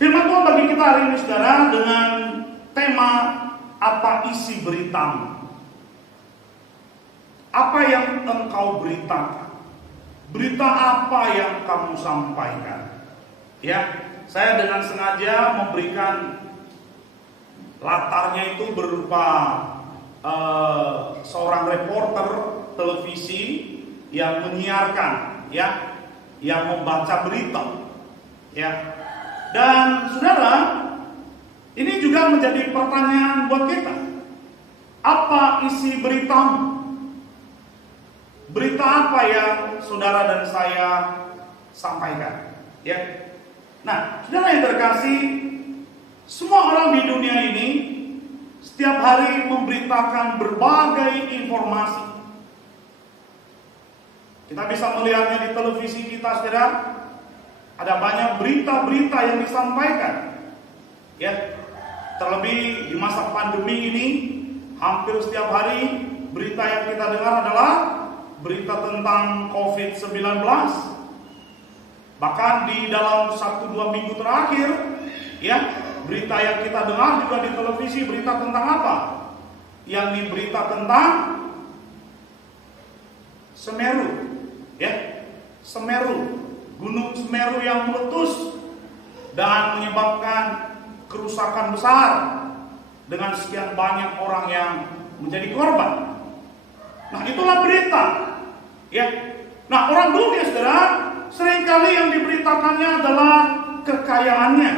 Firman Tuhan bagi kita hari ini saudara dengan tema apa isi beritamu? Apa yang engkau beritakan? Berita apa yang kamu sampaikan? Ya, saya dengan sengaja memberikan latarnya itu berupa seorang reporter televisi yang menyiarkan, ya, yang membaca berita, ya. Dan saudara, ini juga menjadi pertanyaan buat kita. Apa isi beritamu? Berita apa yang saudara dan saya sampaikan? Ya. Nah, saudara yang terkasih, semua orang di dunia ini setiap hari memberitakan berbagai informasi. Kita bisa melihatnya di televisi kita, saudara. Ada banyak berita-berita yang disampaikan. Ya. Terlebih di masa pandemi ini, hampir setiap hari berita yang kita dengar adalah berita tentang COVID-19. Bahkan di dalam 1-2 minggu terakhir, ya, berita yang kita dengar juga di televisi berita tentang apa? Yang diberita tentang Semeru, ya, Semeru, Gunung Semeru yang meletus dan menyebabkan kerusakan besar dengan sekian banyak orang yang menjadi korban. Nah, itulah berita, ya. Nah, orang dunia, saudara, seringkali yang diberitakannya adalah kekayaannya.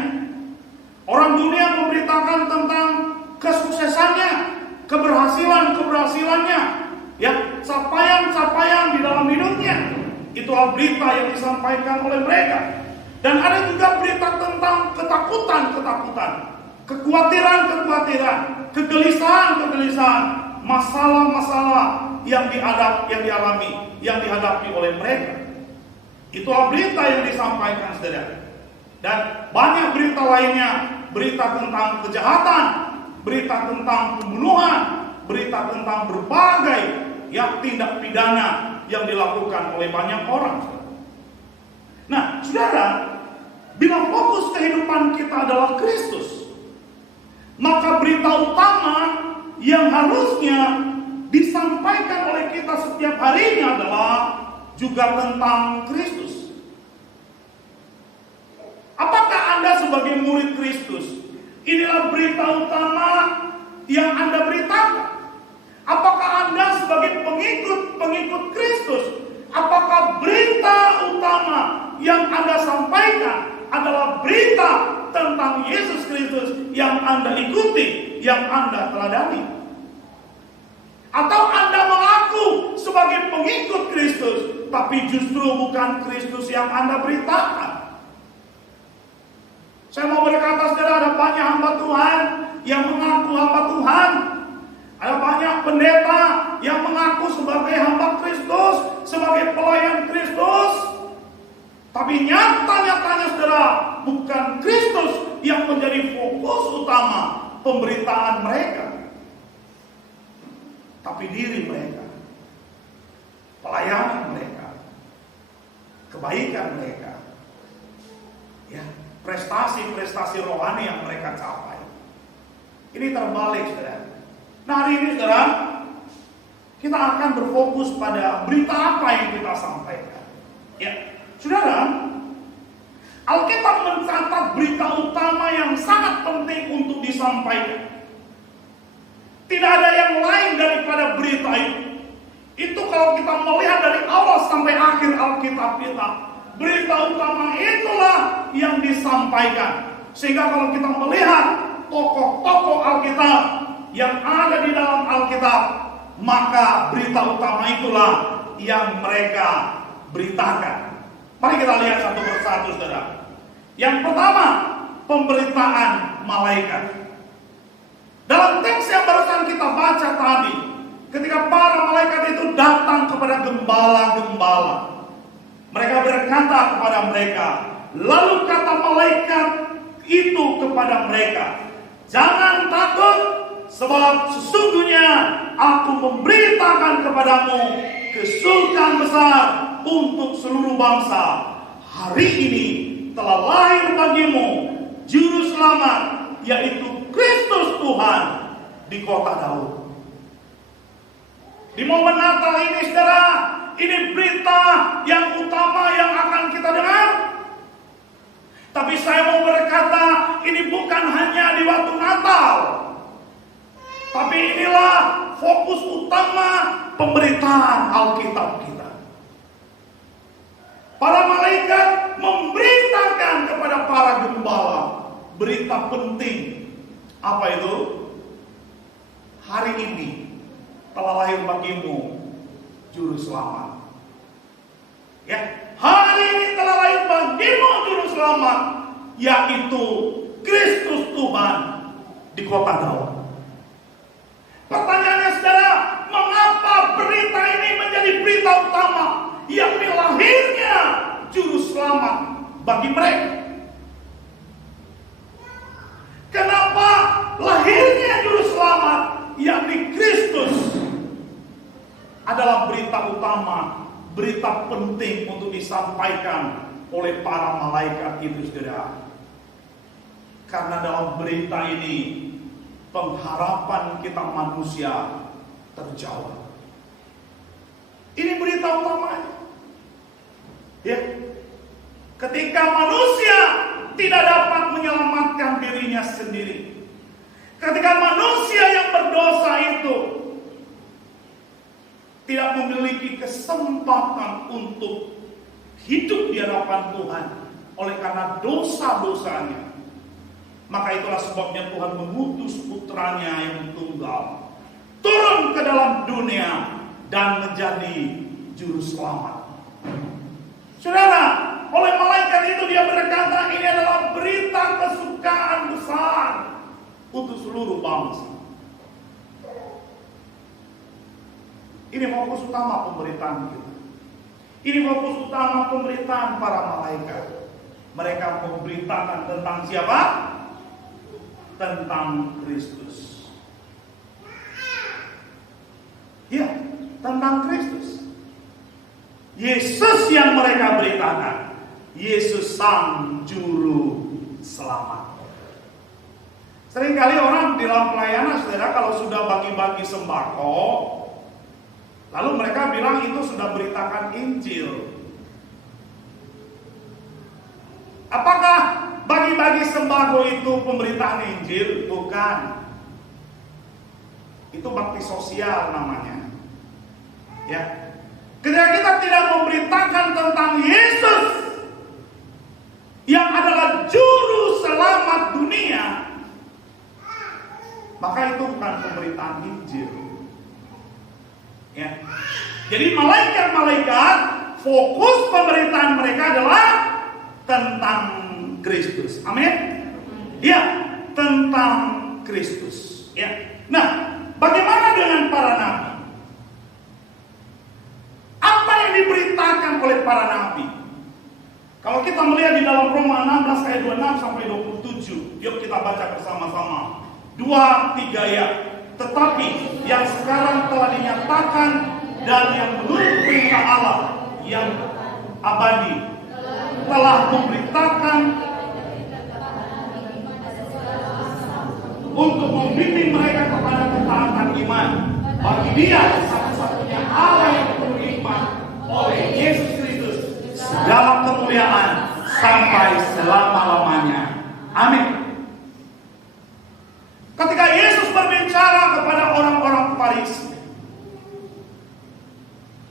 Orang dunia memberitakan tentang kesuksesannya, keberhasilannya, ya, capaian-capaian di dalam hidupnya. Itulah berita yang disampaikan oleh mereka. Dan ada juga berita tentang ketakutan, kekhawatiran, kegelisahan, masalah-masalah yang dialami, yang dihadapi oleh mereka. Itulah berita yang disampaikan, saudara. Dan banyak berita lainnya, berita tentang kejahatan, berita tentang pembunuhan, berita tentang berbagai tindak pidana yang dilakukan oleh banyak orang. Nah, saudara, bila fokus kehidupan kita adalah Kristus, maka berita utama yang harusnya disampaikan oleh kita setiap harinya adalah juga tentang Kristus. Apakah Anda sebagai murid Kristus, inilah berita utama yang Anda beritakan? Apakah Anda sebagai pengikut Kristus, apakah berita utama yang Anda sampaikan adalah berita tentang Yesus Kristus yang Anda ikuti, yang Anda teladani? Atau Anda mengaku sebagai pengikut Kristus, tapi justru bukan Kristus yang Anda beritakan? Saya mau berkata, saudara, ada banyak hamba Tuhan yang mengaku hamba Tuhan. Ada banyak pendeta yang mengaku sebagai hamba Kristus, sebagai pelayan Kristus. Tapi nyatanya, saudara, bukan Kristus yang menjadi fokus utama pemberitaan mereka, tapi diri mereka, pelayanan mereka, kebaikan mereka, ya, prestasi-prestasi rohani yang mereka capai. Ini terbalik, saudara. Nah, hari ini, saudara, kita akan berfokus pada berita apa yang kita sampaikan. Ya, saudara, Alkitab mencatat berita utama yang sangat penting untuk disampaikan. Tidak ada yang lain daripada berita itu. Itu kalau kita melihat dari awal sampai akhir Alkitab kita, berita utama itulah yang disampaikan. Sehingga kalau kita melihat tokoh-tokoh Alkitab yang ada di dalam Alkitab, maka berita utama itulah yang mereka beritakan. Mari kita lihat satu persatu, saudara. Yang pertama, pemberitaan malaikat. Dalam teks yang barusan kita baca tadi, ketika para malaikat itu datang kepada gembala-gembala, mereka berkata kepada mereka, lalu kata malaikat itu kepada mereka, jangan takut, sebab sesungguhnya aku memberitakan kepadamu kesulitan besar untuk seluruh bangsa. Hari ini telah lahir bagimu juru selamat, yaitu Kristus Tuhan di kota Daud. Di momen Natal ini saudara, ini berita yang utama yang akan kita dengar. Tapi saya mau berkata, ini bukan hanya di waktu Natal, tapi inilah fokus utama pemberitaan Alkitab kita. Para malaikat memberitakan kepada para gembala berita penting. Apa itu? Hari ini telah lahir bagimu Juru Selamat. Ya, hari ini telah lahir bagimu Juru Selamat, yaitu Kristus Tuhan di kota Daud. Pertanyaannya saudara, mengapa berita ini menjadi berita utama, yakni lahirnya Juru Selamat bagi mereka? Kenapa lahirnya Juru Selamat, yakni Kristus, adalah berita utama, berita penting untuk disampaikan oleh para malaikat itu saudara? Karena dalam berita ini pengharapan kita manusia terjawab. Ini berita utamanya. Ya. Ketika manusia tidak dapat menyelamatkan dirinya sendiri, ketika manusia yang berdosa itu tidak memiliki kesempatan untuk hidup di hadapan Tuhan oleh karena dosa-dosanya, maka itulah sebabnya Tuhan mengutus putranya yang tunggal turun ke dalam dunia dan menjadi Juru Selamat. Saudara, oleh malaikat itu dia berkata, ini adalah berita kesukaan besar untuk seluruh bangsa. Ini fokus utama pemberitaan kita. Ini fokus utama pemberitaan para malaikat. Mereka memberitakan tentang siapa? Tentang Kristus. Ya, tentang Kristus. Yesus yang mereka beritakan. Yesus Sang Juru Selamat. Seringkali orang di dalam pelayanan saudara, kalau sudah bagi-bagi sembako, lalu mereka bilang itu sudah beritakan Injil. Apakah bagi-bagi sembako itu pemberitaan Injil? Bukan. Itu bakti sosial namanya. Ya. Ketika kita tidak memberitakan tentang Yesus yang adalah Juru Selamat dunia, maka itu bukan pemberitaan Injil. Ya. Jadi malaikat-malaikat fokus pemberitaan mereka adalah tentang Kristus. Amin. Ya, tentang Kristus. Ya. Nah, bagaimana dengan para nabi? Apa yang diberitakan oleh para nabi? Kalau kita melihat di dalam Roma 16 ayat 26 sampai 27, yuk kita baca bersama-sama. 2-3 ayat. Tetapi yang sekarang telah dinyatakan dan yang menurut perintah Allah yang abadi telah memberitakan untuk membimbing mereka kepada ketaatan iman bagi Dia satu-satunya Allah yang penuh nikmat, oleh Yesus Kristus segala kemuliaan sampai selama-lamanya. Amin. Ketika Yesus berbicara kepada orang-orang Farisi,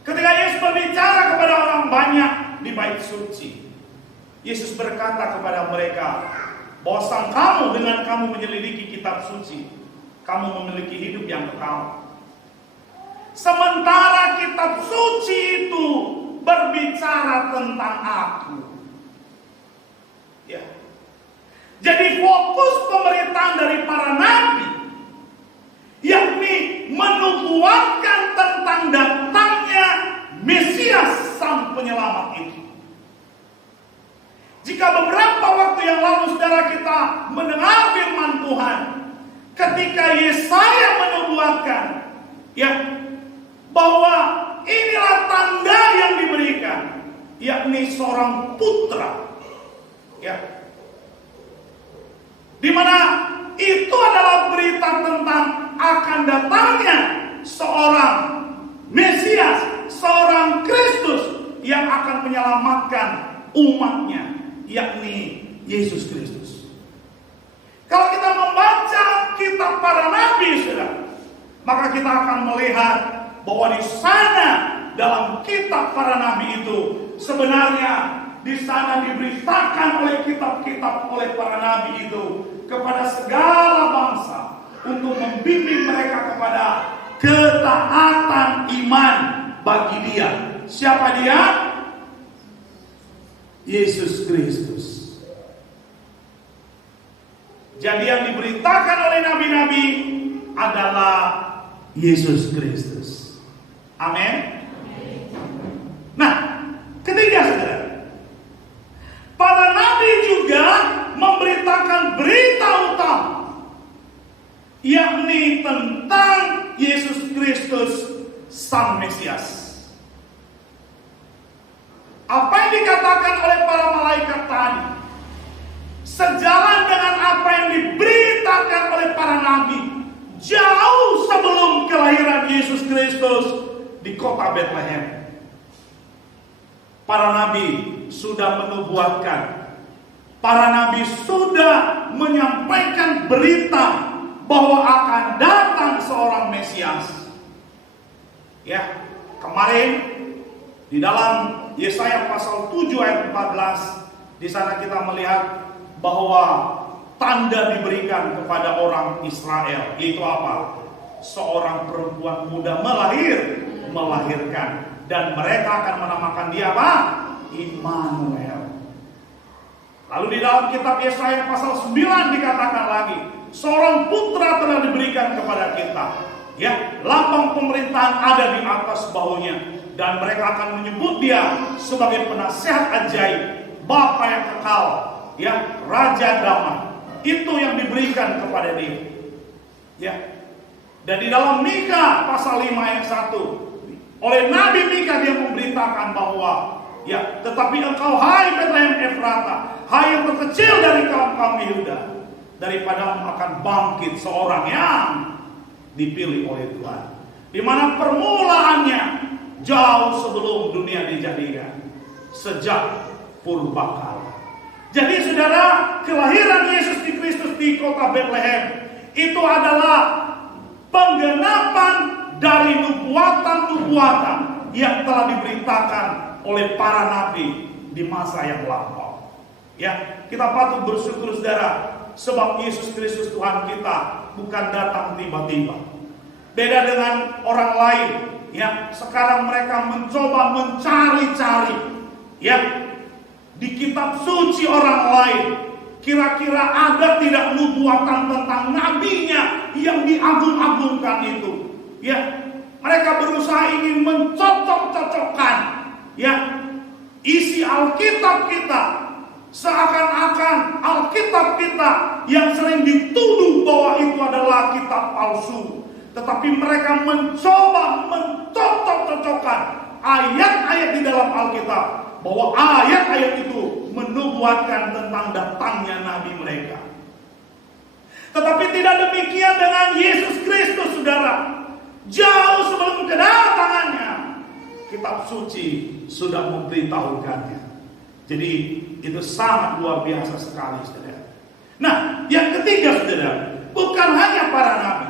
ketika Yesus berbicara kepada orang banyak di bait suci, Yesus berkata kepada mereka bahwa kamu dengan kamu menyelidiki kitab suci, kamu memiliki hidup yang kekal. Sementara kitab suci itu berbicara tentang aku. Ya. Jadi fokus pemberitaan dari para nabi, yakni menubuatkan tentang datangnya Mesias Sang Penyelamat itu. Jika beberapa waktu yang lalu saudara kita mendengar firman Tuhan, ketika Yesaya menubuatkan, ya, bahwa inilah tanda yang diberikan, yakni seorang putra, ya. di mana itu adalah berita tentang akan datangnya seorang Mesias, seorang Kristus yang akan menyelamatkan umatnya, yakni Yesus Kristus. Kalau kita membaca kitab para nabi, saudara, maka kita akan melihat bahwa di sana dalam kitab para nabi itu sebenarnya di sana diberitakan oleh kitab-kitab oleh para nabi itu kepada segala bangsa untuk membimbing mereka kepada ketaatan iman bagi Dia. Siapa Dia? Yesus Kristus. Jadi yang diberitakan oleh nabi-nabi adalah Yesus Kristus. Amin. Nah, ketiga, saudara, para nabi juga memberitakan berita utama, yakni tentang Yesus Kristus Sang Mesias. Apa yang dikatakan oleh para malaikat tadi sejalan dengan apa yang diberitakan oleh para nabi jauh sebelum kelahiran Yesus Kristus di kota Bethlehem. Para nabi sudah menubuatkan, para nabi sudah menyampaikan berita bahwa akan datang seorang Mesias. Ya, kemarin di dalam Yesaya pasal 7 ayat 14, di sana kita melihat bahwa tanda diberikan kepada orang Israel. Itu apa? Seorang perempuan muda melahirkan, dan mereka akan menamakan dia apa? Immanuel. Lalu di dalam kitab Yesaya pasal 9 dikatakan lagi, seorang putra telah diberikan kepada kita. Ya, lambang pemerintahan ada di atas bahunya, dan mereka akan menyebut dia sebagai penasihat ajaib, Bapa yang kekal, ya, Raja Damai. Itu yang diberikan kepada dia. Ya. Dan di dalam Mika pasal 5 ayat 1, oleh Nabi Mika dia memberitakan bahwa, ya, tetapi engkau hai Bethlehem Efrata, hai yang terkecil dari kaum Yehuda, daripadamu akan bangkit seorang yang dipilih oleh Tuhan, di mana permulaannya jauh sebelum dunia dijadikan, sejak purbakala. Jadi saudara, kelahiran Yesus Kristus di kota Bethlehem itu adalah penggenapan dari nubuatan-nubuatan yang telah diberitakan oleh para nabi di masa yang lampau. Ya, kita patut bersyukur saudara, sebab Yesus Kristus Tuhan kita bukan datang tiba-tiba. Beda dengan orang lain, ya, sekarang mereka mencoba mencari-cari, ya, di kitab suci orang lain, kira-kira ada tidak nubuatan tentang nabinya yang diagung-agungkan itu. Ya, mereka berusaha ingin mencocok-cocokkan, ya, isi Alkitab kita, seakan-akan Alkitab kita yang sering dituduh bahwa itu adalah kitab palsu. Tetapi mereka mencoba mencocok-cocokkan ayat-ayat di dalam Alkitab, bahwa ayat-ayat itu menubuatkan tentang datangnya nabi mereka. Tetapi tidak demikian dengan Yesus Kristus, saudara. Jauh sebelum kedatangannya, kitab suci sudah memberitahukannya. Jadi itu sangat luar biasa sekali, saudara. Nah, yang ketiga, saudara, bukan hanya para nabi,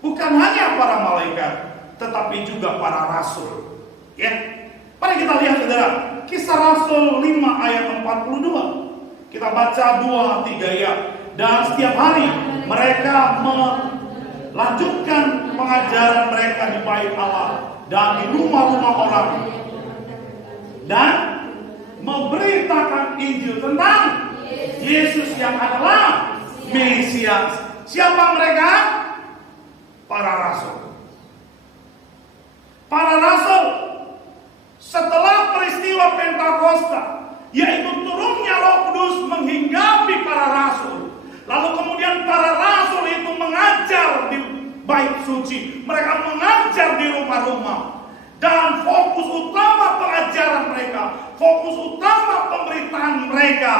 bukan hanya para malaikat, tetapi juga para rasul. Ya, mari kita lihat, saudara, Kisah Rasul 5 ayat 42. Kita baca 2-3 ayat. Dan setiap hari mereka melanjutkan pengajaran mereka di bait Allah dan di rumah-rumah orang, dan memberitakan Injil tentang Yesus yang adalah Mesias. Siapa mereka? Para rasul. Para rasul setelah peristiwa Pentakosta, yaitu turunnya Roh Kudus menghinggapi para rasul. Lalu kemudian para rasul itu mengajar di bait suci, mereka mengajar di rumah-rumah. Dan fokus utama pengajaran mereka, fokus utama pemberitaan mereka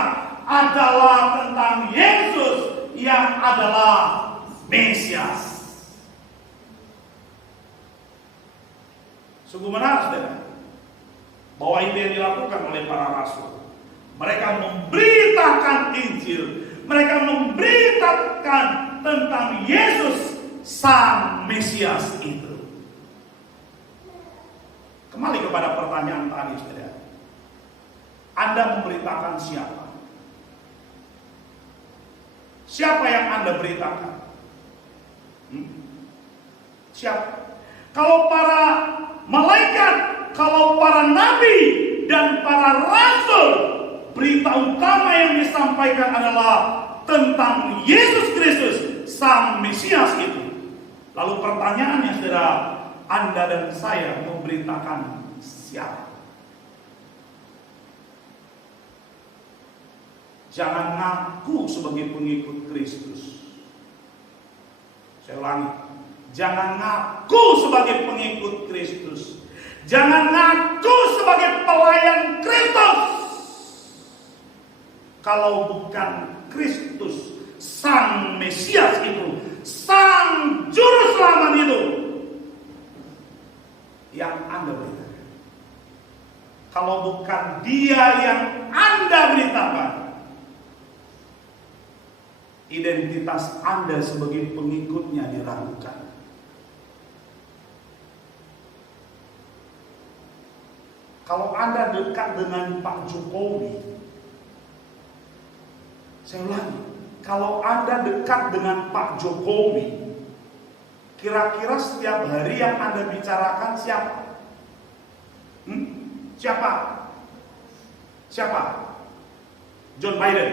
adalah tentang Yesus yang adalah Mesias. Sungguh menarik, saudara, bahwa itu yang dilakukan oleh para rasul. Mereka memberitakan Injil, mereka memberitakan tentang Yesus Sang Mesias itu. Kembali kepada pertanyaan tadi, saudara. Anda memberitakan siapa? Siapa yang Anda beritakan? Siapa? Kalau para malaikat, kalau para nabi dan para rasul, berita utama yang disampaikan adalah tentang Yesus Kristus, Sang Mesias itu. Lalu pertanyaannya, saudara, Anda dan saya memberitakan siapa? Jangan ngaku sebagai pengikut Kristus. Saya ulangi, jangan ngaku sebagai pengikut Kristus. Jangan ngaku sebagai pelayan Kristus kalau bukan Kristus, Sang Mesias itu, Sang Juru Selamat itu yang Anda beritakan. Kalau bukan Dia yang Anda beritakan, identitas Anda sebagai pengikutnya diragukan. Kalau Anda dekat dengan Pak Jokowi, saya ulangi, kalau Anda dekat dengan Pak Jokowi, kira-kira setiap hari yang Anda bicarakan siapa? Siapa? Siapa? John Biden.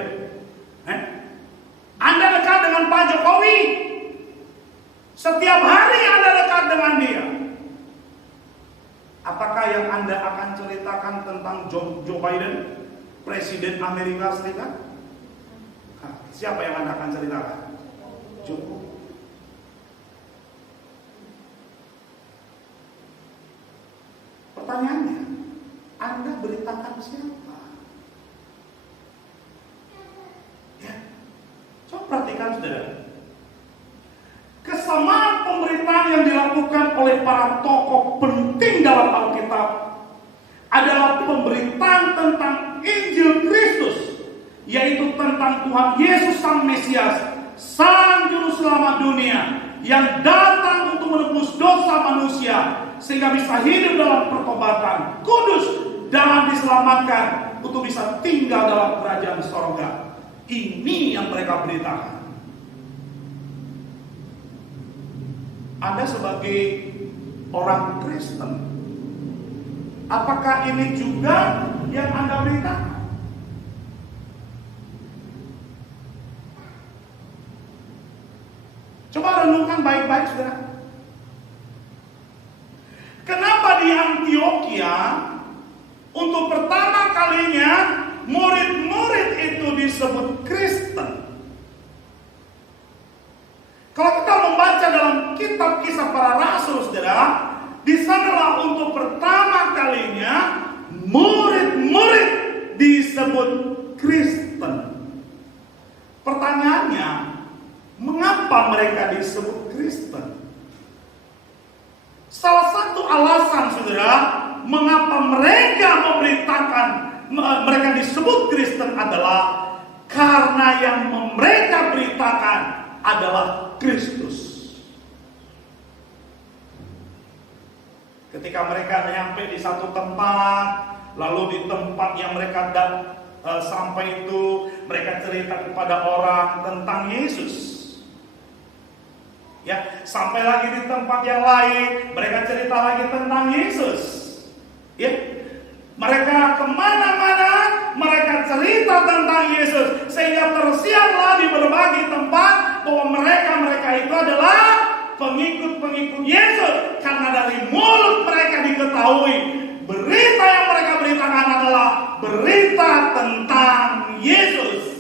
Anda dekat dengan Pak Jokowi, setiap hari Anda dekat dengan dia. Apakah yang Anda akan ceritakan tentang Joe Biden, Presiden Amerika Serikat? Siapa yang Anda akan ceritakan? Jokowi. Pertanyaannya, Anda beritakan siapa? Ya, coba perhatikan, saudara. Kesamaan pemberitaan yang dilakukan oleh para tokoh penting dalam Alkitab adalah pemberitaan tentang Injil Kristus, yaitu tentang Tuhan Yesus Sang Mesias, Sang Juru Selamat dunia, yang datang untuk menebus dosa manusia sehingga bisa hidup dalam pertobatan, kudus dan diselamatkan untuk bisa tinggal dalam kerajaan sorga. Ini yang mereka beritakan. Anda sebagai orang Kristen, apakah ini juga yang Anda beritakan? Coba renungkan baik-baik, saudara. Kenapa di Antioquia untuk pertama kalinya murid-murid itu disebut Kristen? Kalau kita membaca dalam kitab Kisah Para Rasul, saudara, di sanalah untuk pertama kalinya murid-murid disebut Kristen. Pertanyaannya, mengapa mereka disebut Kristen? Salah satu alasan, saudara, mengapa mereka memberitakan mereka disebut Kristen adalah karena yang mereka beritakan adalah Kristus. Ketika mereka sampai di satu tempat, lalu di tempat yang mereka sampai itu, mereka cerita kepada orang tentang Yesus. Ya, sampai lagi di tempat yang lain, mereka cerita lagi tentang Yesus. Ya, mereka kemana-mana, mereka cerita tentang Yesus, sehingga tersiarlah di berbagai tempat bahwa mereka itu adalah pengikut-pengikut Yesus, karena dari mulut mereka diketahui berita yang mereka beritakan adalah berita tentang Yesus.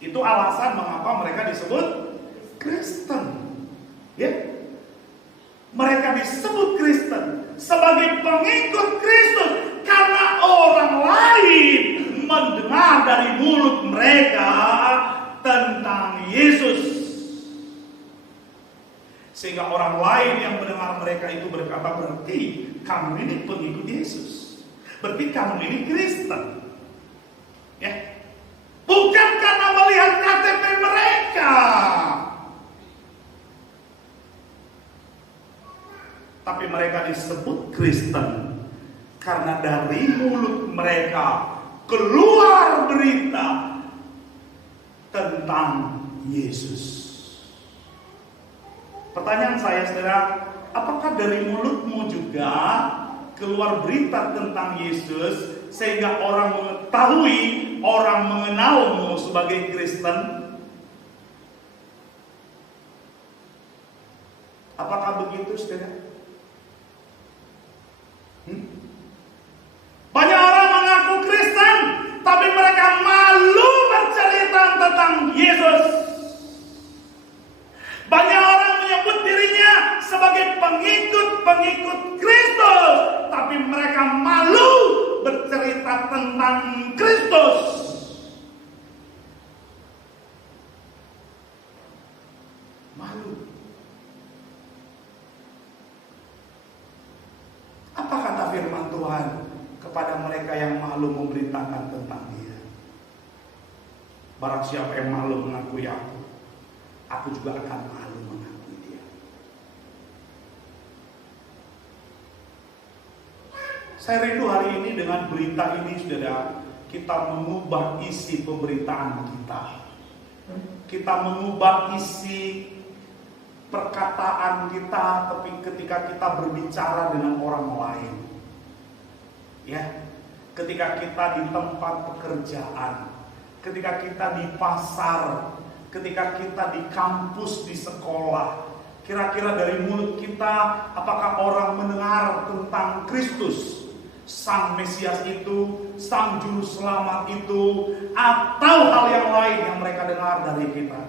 Itu alasan mengapa mereka disebut Kristen. Ya, mereka disebut Kristen sebagai pengikut Kristus karena orang lain mendengar dari mulut Sehingga orang lain yang mendengar mereka itu berkata, berarti kamu ini pengikut Yesus, berarti kamu ini Kristen. Ya, bukan karena melihat KTP mereka, tapi mereka disebut Kristen karena dari mulut mereka keluar berita tentang Yesus. Pertanyaan saya, saudara, apakah dari mulutmu juga keluar berita tentang Yesus sehingga orang mengetahui, orang mengenalmu sebagai Kristen? Apakah begitu, saudara? Banyak orang mengaku Kristen, tapi mereka malu bercerita tentang Yesus. Banyak orang menyebut dirinya sebagai pengikut-pengikut Kristus, tapi mereka malu bercerita tentang Kristus. Malu. Apa kata firman Tuhan kepada mereka yang malu memberitakan tentang Dia? Barang siapa yang malu mengakui aku juga akan malu mengakui Dia. Saya rindu hari ini dengan berita ini, saudara, kita mengubah isi pemberitaan kita. Kita mengubah isi perkataan kita, tapi ketika kita berbicara dengan orang lain, ya, ketika kita di tempat pekerjaan, ketika kita di pasar, ketika kita di kampus, di sekolah, kira-kira dari mulut kita, apakah orang mendengar tentang Kristus, Sang Mesias itu, Sang Juru Selamat itu, atau hal yang lain yang mereka dengar dari kita?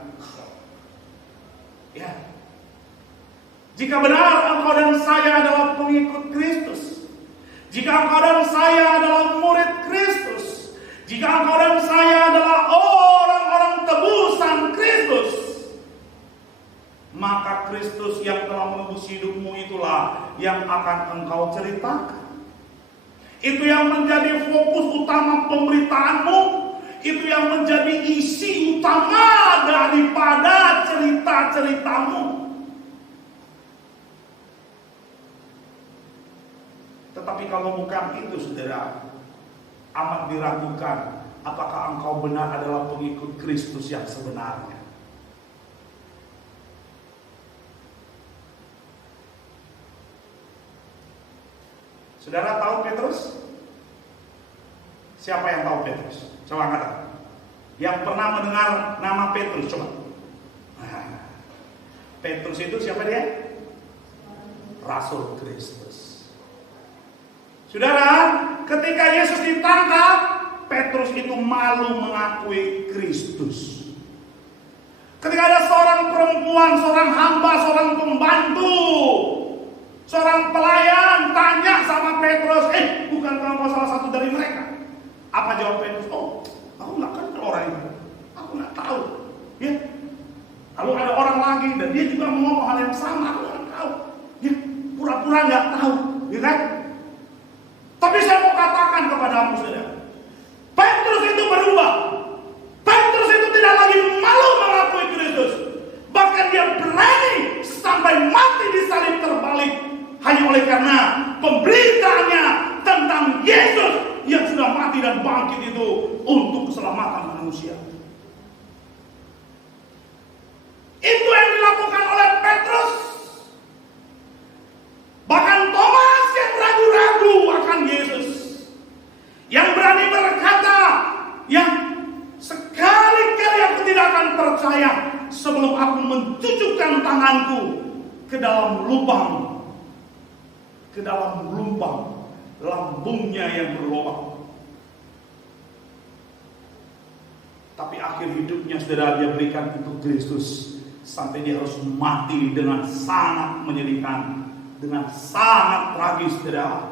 Ya. Jika benar engkau dan saya adalah pengikut Kristus, jika engkau dan saya adalah murid Kristus, jika engkau dan saya adalah orang-orang tebusan Kristus, maka Kristus yang telah menebus hidupmu itulah yang akan engkau ceritakan. Itu yang menjadi fokus utama pemberitaanmu, itu yang menjadi isi utama daripada cerita-ceritamu. Tetapi kalau bukan itu, saudara, amat diragukan apakah engkau benar adalah pengikut Kristus yang sebenarnya. Saudara tahu Petrus? Siapa yang tahu Petrus? Coba angkat tangan. Yang pernah mendengar nama Petrus, coba. Petrus itu siapa dia? Rasul Kristus. Saudara, ketika Yesus ditangkap, Petrus itu malu mengakui Kristus. Ketika ada seorang perempuan, seorang hamba, seorang pembantu, seorang pelayan tanya sama Petrus, bukan kamu salah satu dari mereka? Apa jawab Petrus? Oh, aku nggak kenal orang itu, aku nggak tahu. Ya. Lalu ada orang lagi dan dia juga ngomong hal yang sama, aku nggak tahu. Ya, pura-pura nggak tahu, ya kan? Tapi saya mau katakan kepadamu, saudara, Petrus itu berubah. Petrus itu tidak lagi malu mengakui Kristus, bahkan dia berani sampai mati disalib terbalik. Hanya oleh karena pemberitaannya tentang Yesus yang sudah mati dan bangkit itu untuk keselamatan manusia. Itu yang dilakukan oleh Petrus. Bahkan Thomas yang ragu-ragu akan Yesus, yang berani berkata, yang sekali-kali aku tidak akan percaya sebelum aku mencucukkan tanganku ke dalam lubang lambungnya yang berlubang. Tapi akhir hidupnya, saudara, dia berikan untuk Kristus sampai dia harus mati dengan sangat menyedihkan, dengan sangat tragis, saudara,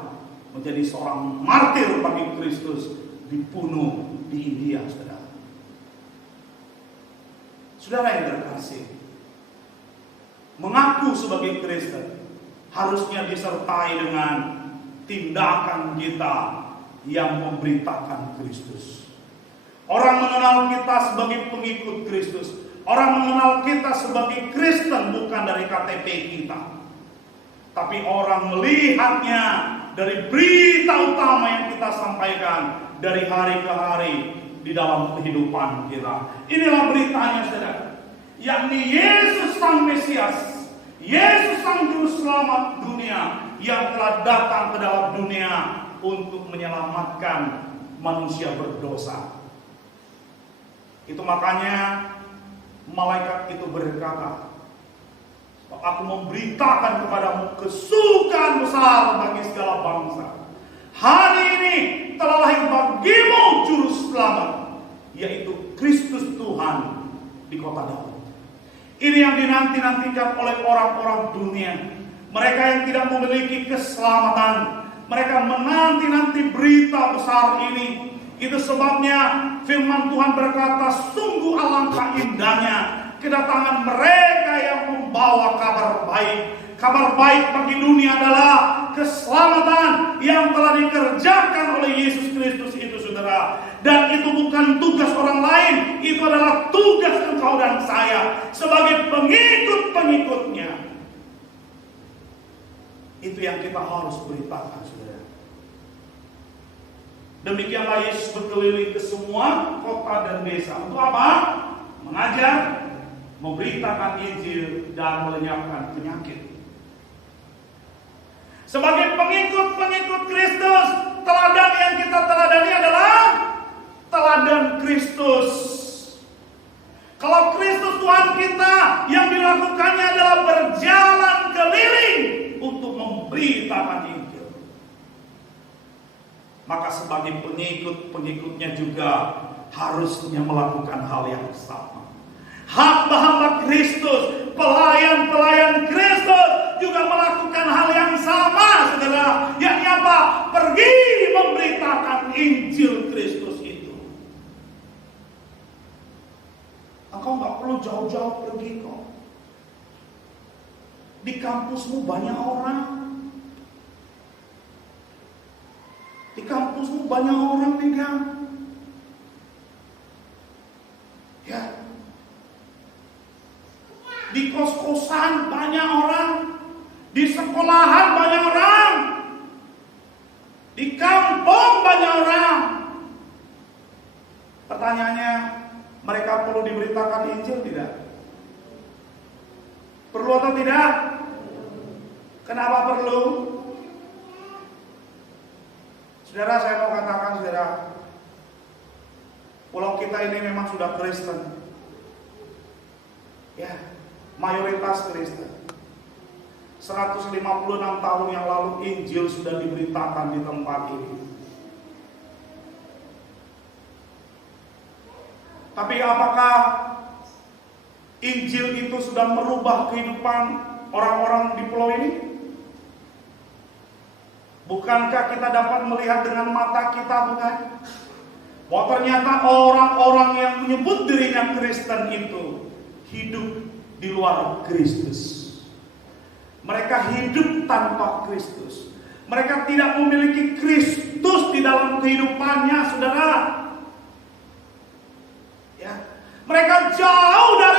menjadi seorang martir bagi Kristus, dibunuh di India, saudara. Saudara yang terkasih, mengaku sebagai Kristen harusnya disertai dengan tindakan kita yang memberitakan Kristus. Orang mengenal kita sebagai pengikut Kristus. Orang mengenal kita sebagai Kristen bukan dari KTP kita. Tapi orang melihatnya dari berita utama yang kita sampaikan dari hari ke hari di dalam kehidupan kita. Inilah beritanya, saudara. Yakni Yesus Sang Mesias, Yesus Sang Juru Selamat dunia yang telah datang ke dalam dunia untuk menyelamatkan manusia berdosa. Itu makanya malaikat itu berkata, aku memberitakan kepadamu kesukaan besar bagi segala bangsa. Hari ini telah lahir bagimu Juru Selamat, yaitu Kristus Tuhan di kota Daud. Ini yang dinanti-nantikan oleh orang-orang dunia. Mereka yang tidak memiliki keselamatan, mereka menanti-nanti berita besar ini. Itu sebabnya firman Tuhan berkata, sungguh alangkah indahnya kedatangan mereka yang membawa kabar baik. Kabar baik bagi dunia adalah keselamatan yang telah dikerjakan oleh Yesus Kristus itu, saudara. Dan itu bukan tugas orang lain, itu adalah tugas engkau dan saya sebagai pengikut-pengikutnya. Itu yang kita harus beritakan, saudara. Demikianlah Yesus berkeliling ke semua kota dan desa. Untuk apa? Mengajar, memberitakan Injil, dan melenyapkan penyakit. Sebagai pengikut-pengikut Kristus, teladan yang kita teladani adalah teladan Kristus. Kalau Kristus Tuhan kita, yang dilakukannya adalah berjalan keliling untuk memberitakan Injil. Maka sebagai pengikut-pengikutnya juga harusnya melakukan hal yang sama. Hamba-hamba Kristus, pelayan-pelayan Kristus juga melakukan hal yang sama, saudara. Yakni apa? Pergi memberitakan Injil Kristus itu. Engkau gak perlu jauh-jauh pergi kok. Di kampusmu banyak orang. Di kampusmu banyak orang tinggal. Ya. Di kos-kosan banyak orang. Di sekolahan banyak orang. Di kampung banyak orang. Pertanyaannya, mereka perlu diberitakan Injil tidak? Perlu atau tidak? Kenapa perlu? Saudara, saya mau katakan, saudara, walau kita ini memang sudah Kristen, ya, mayoritas Kristen. 156 tahun yang lalu Injil sudah diberitakan di tempat ini. Tapi apakah Injil itu sudah merubah kehidupan orang-orang di pulau ini? Bukankah kita dapat melihat dengan mata kita, bukan? Bahwa ternyata orang-orang yang menyebut dirinya Kristen itu hidup di luar Kristus. Mereka hidup tanpa Kristus. Mereka tidak memiliki Kristus di dalam kehidupannya, saudara. Ya, mereka jauh dari